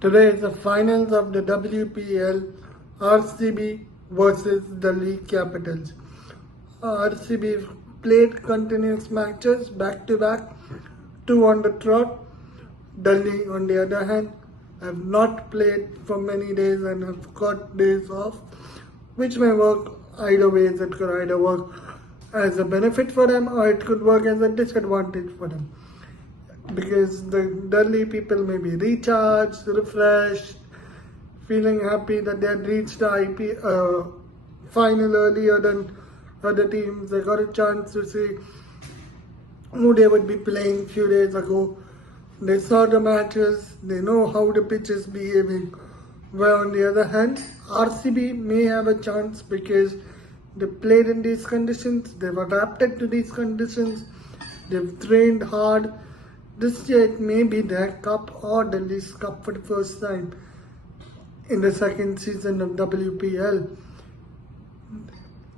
Today is the finals of the WPL, RCB versus Delhi Capitals. RCB played continuous matches back to back, two on the trot. Delhi, on the other hand, have not played for many days and have got days off, which may work either ways. It could either work as a benefit for them or it could work as a disadvantage for them, because the Delhi people may be recharged, refreshed, feeling happy that they had reached the final earlier than other teams. They got a chance to see who they would be playing a few days ago. They saw the matches, they know how the pitch is behaving. Where on the other hand, RCB may have a chance because they played in these conditions, they've adapted to these conditions, they've trained hard. This year it may be their cup or Delhi's cup for the first time in the second season of WPL.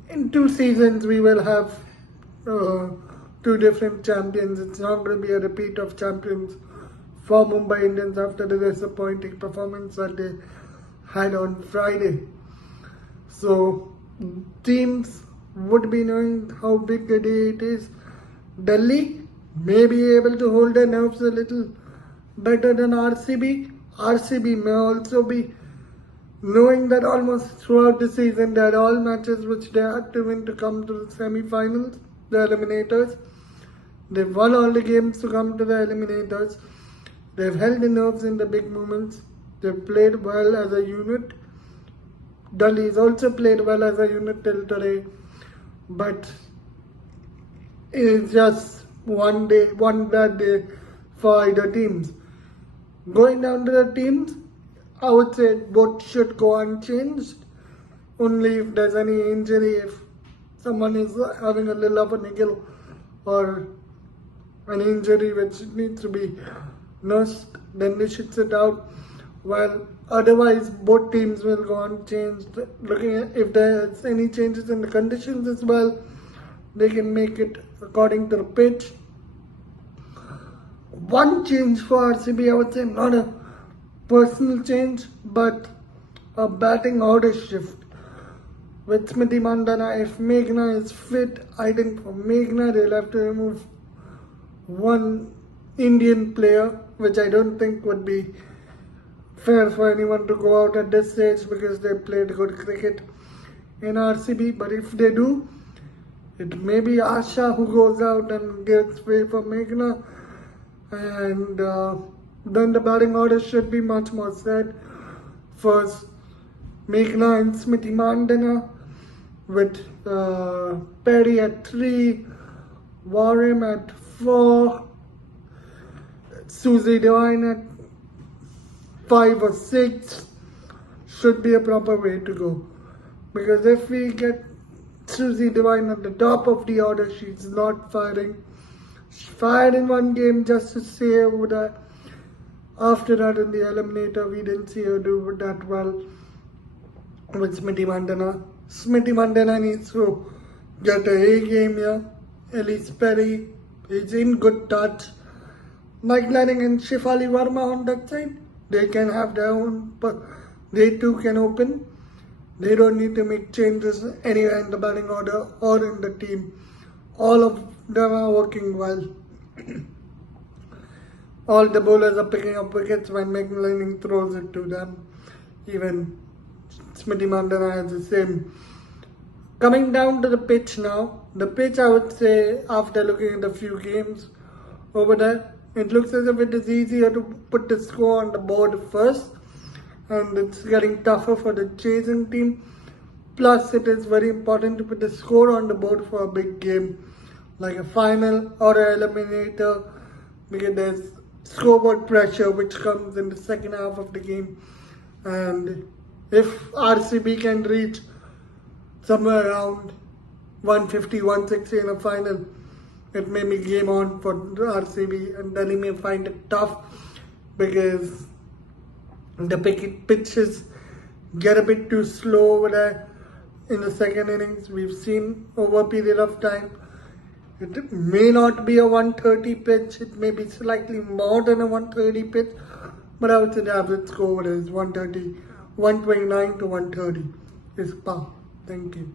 In 2 seasons we will have 2 different champions. It's not going to be a repeat of champions for Mumbai Indians after the disappointing performance that they had on Friday. So teams would be knowing how big a day it is. Delhi may be able to hold their nerves a little better than RCB. RCB may also be knowing that almost throughout the season they had all matches which they had to win to come to the semi-finals, the eliminators. They've won all the games to come to the eliminators. They've held the nerves in the big moments. They've played well as a unit. Delhi's also played well as a unit till today, but it's just one bad day for either teams. Going down to the teams, I would say both should go unchanged. Only if there's any injury, if someone is having a little of a niggle or an injury which needs to be nursed, then they should sit out. While otherwise both teams will go unchanged. Looking at if there's any changes in the conditions as well, they can make it according to the pitch. One change for RCB, I would say, not a personal change, but a batting order shift. With Smriti Mandhana, if Meghna is fit, I think for Meghna they'll have to remove one Indian player, which I don't think would be fair for anyone to go out at this stage because they played good cricket in RCB. But if they do, it may be Asha who goes out and gives way for Meghna, and then the batting order should be much more set. First, Meghna and Smriti Mandhana, with Perry at 3, Warren at 4, Susie Devine at 5 or 6 should be a proper way to go. Because if we get Susie Devine at the top of the order, she's not firing. She fired in one game just to say over that. After that, in the eliminator, we didn't see her do that well with Smriti Mandhana. Smriti Mandhana needs to get a A game here. Elise Perry is in good touch. Mike Lanning and Shefali Verma on that side, they can have their own, but they too can open. They don't need to make changes anywhere in the batting order or in the team. All of them are working well. All the bowlers are picking up wickets when Mike Lanning throws it to them. Even Smriti Mandhana has the same. Coming down to the pitch now. The pitch, I would say, after looking at a few games over there, it looks as if it is easier to put the score on the board first, and it's getting tougher for the chasing team. Plus, it is very important to put the score on the board for a big game like a final or an eliminator, because there's scoreboard pressure which comes in the second half of the game. And if RCB can reach somewhere around 150, 160 in a final, it may be game on for RCB, and Delhi may find it tough because the pitches get a bit too slow over there in the second innings. We've seen over a period of time It may not be a 130 pitch, it may be slightly more than a 130 pitch, but I would say the average score is 130, 129 to 130 is par. Thank you.